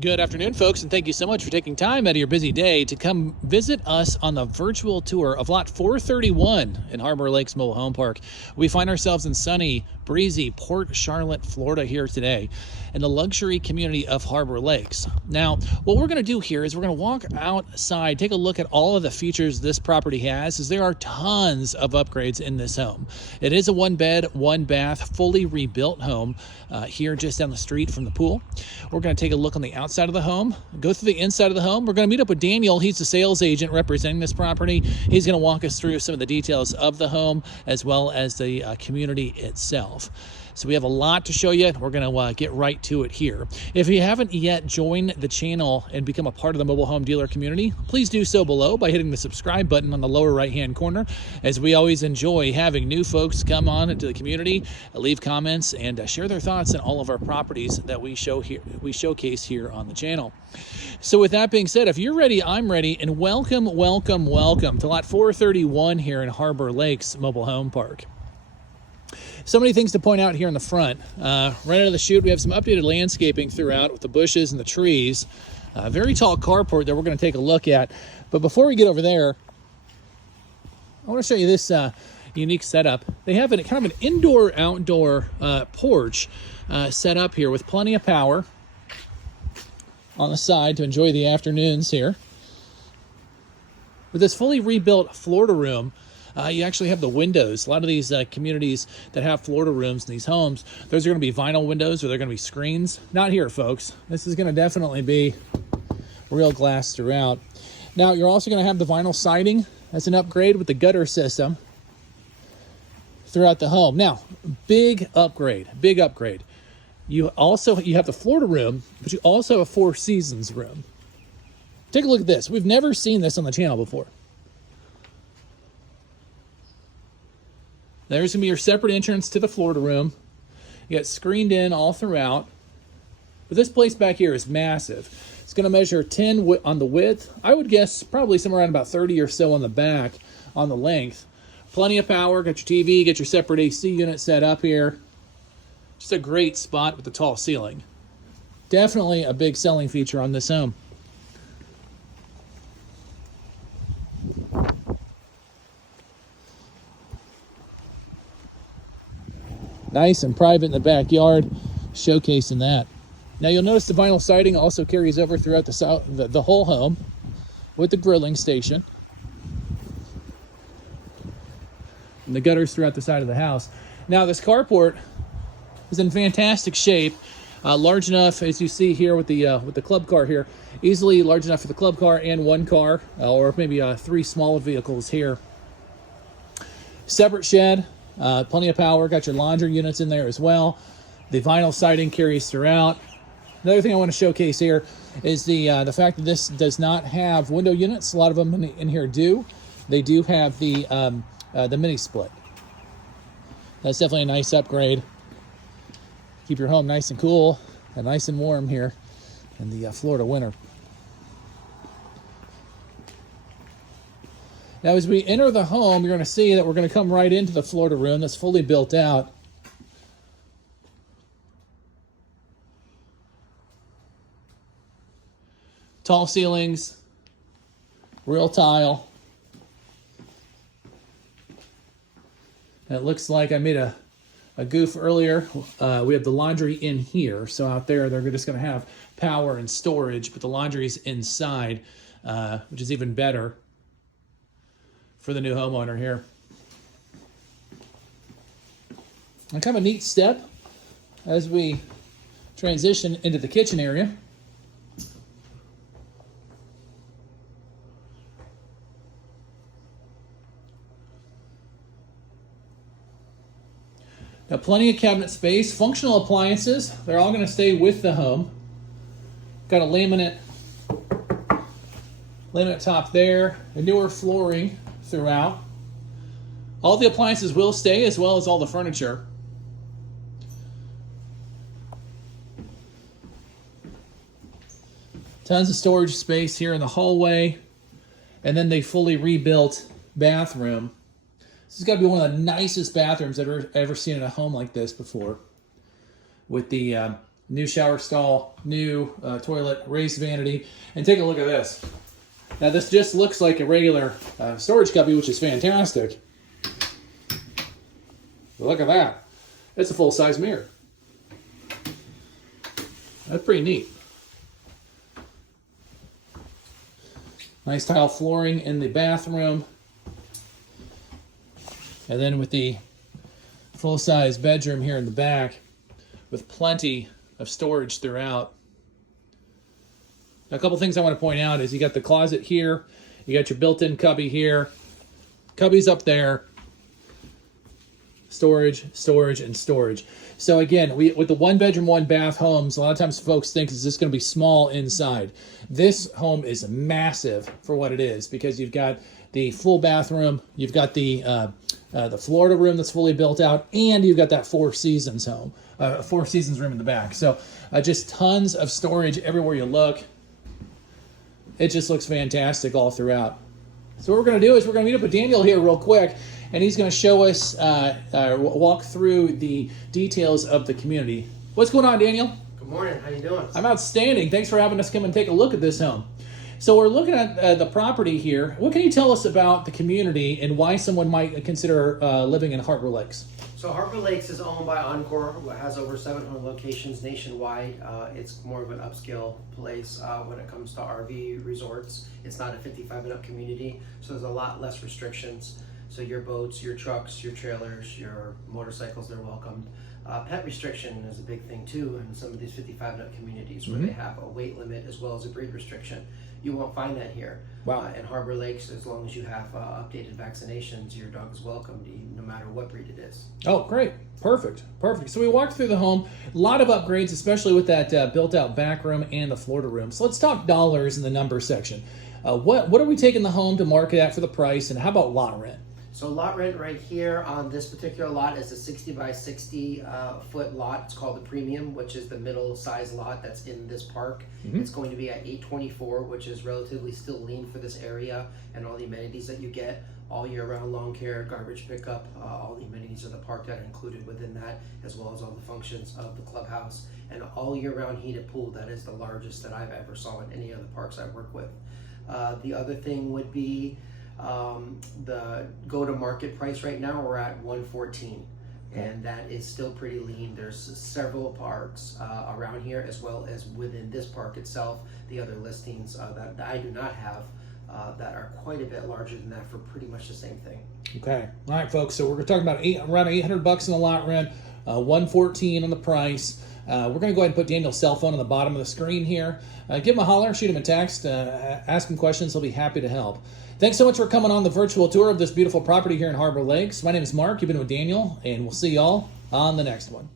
Good afternoon, folks, and thank you so much for taking time out of your busy day to come visit us on the virtual tour of Lot 431 in Harbor Lakes Mobile Home Park. We find ourselves in sunny, breezy Port Charlotte, Florida here today in the luxury community of Harbor Lakes. Now, what we're going to do here is we're going to walk outside, take a look at all of the features this property has, as there are tons of upgrades in this home. It is a one-bed, one-bath, fully rebuilt home here just down the street from the pool. We're going to take a look on the outside of the home, go through the inside of the home. We're going to meet up with Daniel. He's the sales agent representing this property. He's going to walk us through some of the details of the home as well as the community itself. So we have a lot to show you. We're going to get right to it here. If you haven't yet joined the channel and become a part of the mobile home dealer community, please do so below by hitting the subscribe button on the lower right-hand corner, as we always enjoy having new folks come on into the community, leave comments, and share their thoughts on all of our properties that we showcase here on the channel. So with that being said, if you're ready, I'm ready, and welcome to Lot 431 here in Harbor Lakes Mobile Home Park. So many things to point out here in the front. Right out of the chute, we have some updated landscaping throughout with the bushes and the trees. Very tall carport that we're going to take a look at. But before we get over there, I want to show you this unique setup. They have kind of an indoor-outdoor porch set up here with plenty of power on the side to enjoy the afternoons here. With this fully rebuilt Florida room, you actually have the windows. A lot of these communities that have Florida rooms in these homes, those are going to be vinyl windows or they're going to be screens. Not here, folks. This is going to definitely be real glass throughout. Now, you're also going to have the vinyl siding. That's an upgrade with the gutter system throughout the home. Now, big upgrade. You have the Florida room, but you also have a Four Seasons room. Take a look at this. We've never seen this on the channel before. There's going to be your separate entrance to the Florida room. You got screened in all throughout. But this place back here is massive. It's going to measure 10 on the width. I would guess probably somewhere around about 30 or so on the back, on the length. Plenty of power. Got your TV, get your separate AC unit set up here. Just a great spot with the tall ceiling. Definitely a big selling feature on this home. Nice and private in the backyard, showcasing that. Now you'll notice the vinyl siding also carries over throughout the whole home with the grilling station. And the gutters throughout the side of the house. Now this carport is in fantastic shape. Large enough, as you see here with the club car here, easily large enough for the club car and one car, or maybe 3 smaller vehicles here. Separate shed. Plenty of power. Got your laundry units in there as well. The vinyl siding carries throughout. Another thing I want to showcase here is the fact that this does not have window units. A lot of them in here do. They do have the mini split. That's definitely a nice upgrade. Keep your home nice and cool and nice and warm here in the Florida winter. Now, as we enter the home, you're going to see that we're going to come right into the Florida room that's fully built out. Tall ceilings, real tile. And it looks like I made a goof earlier. We have the laundry in here. So out there, they're just going to have power and storage, but the laundry's inside, which is even better for the new homeowner here. And kind of a neat step as we transition into the kitchen area. Now, plenty of cabinet space, functional appliances. They're all going to stay with the home. Got a laminate top there, a newer flooring throughout. All the appliances will stay, as well as all the furniture. Tons of storage space here in the hallway, and then the fully rebuilt bathroom. This has got to be one of the nicest bathrooms I've ever seen in a home like this before, with the New shower stall, new toilet, raised vanity. And take a look at this. Now this just looks like a regular storage cubby, which is fantastic. But look at that. It's a full-size mirror. That's pretty neat. Nice tile flooring in the bathroom. And then with the full-size bedroom here in the back with plenty of storage throughout. Now, a couple things I want to point out is you got the closet here, you got your built-in cubby here, cubbies up there, storage, storage, and storage. So again, with the 1-bedroom, 1-bath homes, a lot of times folks think, is this going to be small inside? This home is massive for what it is, because you've got the full bathroom, you've got the Florida room that's fully built out, and you've got that Four Seasons home, Four Seasons room in the back. So just tons of storage everywhere you look. It just looks fantastic all throughout. So what we're going to do is we're going to meet up with Daniel here real quick, and he's going to show us, walk through the details of the community. What's going on, Daniel? Good morning. How you doing? I'm outstanding. Thanks for having us come and take a look at this home. So we're looking at the property here. What can you tell us about the community and why someone might consider living in Harbor Lakes? So Harbor Lakes is owned by Encore, who has over 700 locations nationwide. It's more of an upscale place when it comes to RV resorts. It's not a 55 and up community, so there's a lot less restrictions. So your boats, your trucks, your trailers, your motorcycles, they're welcomed. Pet restriction is a big thing too in some of these 55 and up communities where they have a weight limit as well as a breed restriction. You won't find that here. Wow. In Harbor Lakes, as long as you have updated vaccinations, your dog is welcomed no matter what breed it is. Oh, great. Perfect. Perfect. So we walked through the home. A lot of upgrades, especially with that built-out back room and the Florida room. So let's talk dollars in the number section. What are we taking the home to market at for the price, and how about lot rent? So lot rent right here on this particular lot is a 60 by 60 foot lot. It's called the premium, which is the middle size lot that's in this park. It's going to be at $824, which is relatively still lean for this area, and all the amenities that you get all year round: lawn care, garbage pickup, all the amenities of the park that are included within that, as well as all the functions of the clubhouse, and all year round heated pool. That is the largest that I've ever saw in any of the parks I work with. The other thing would be the go-to-market price right now. We're at $114, and that is still pretty lean. There's several parks around here, as well as within this park itself, the other listings that I do not have that are quite a bit larger than that for pretty much the same thing. Okay. All right, folks. So we're talking about around $800 in the lot rent, $114 on the price. We're going to go ahead and put Daniel's cell phone on the bottom of the screen here. Give him a holler, shoot him a text, ask him questions. He'll be happy to help. Thanks so much for coming on the virtual tour of this beautiful property here in Harbor Lakes. My name is Mark. You've been with Daniel, and we'll see y'all on the next one.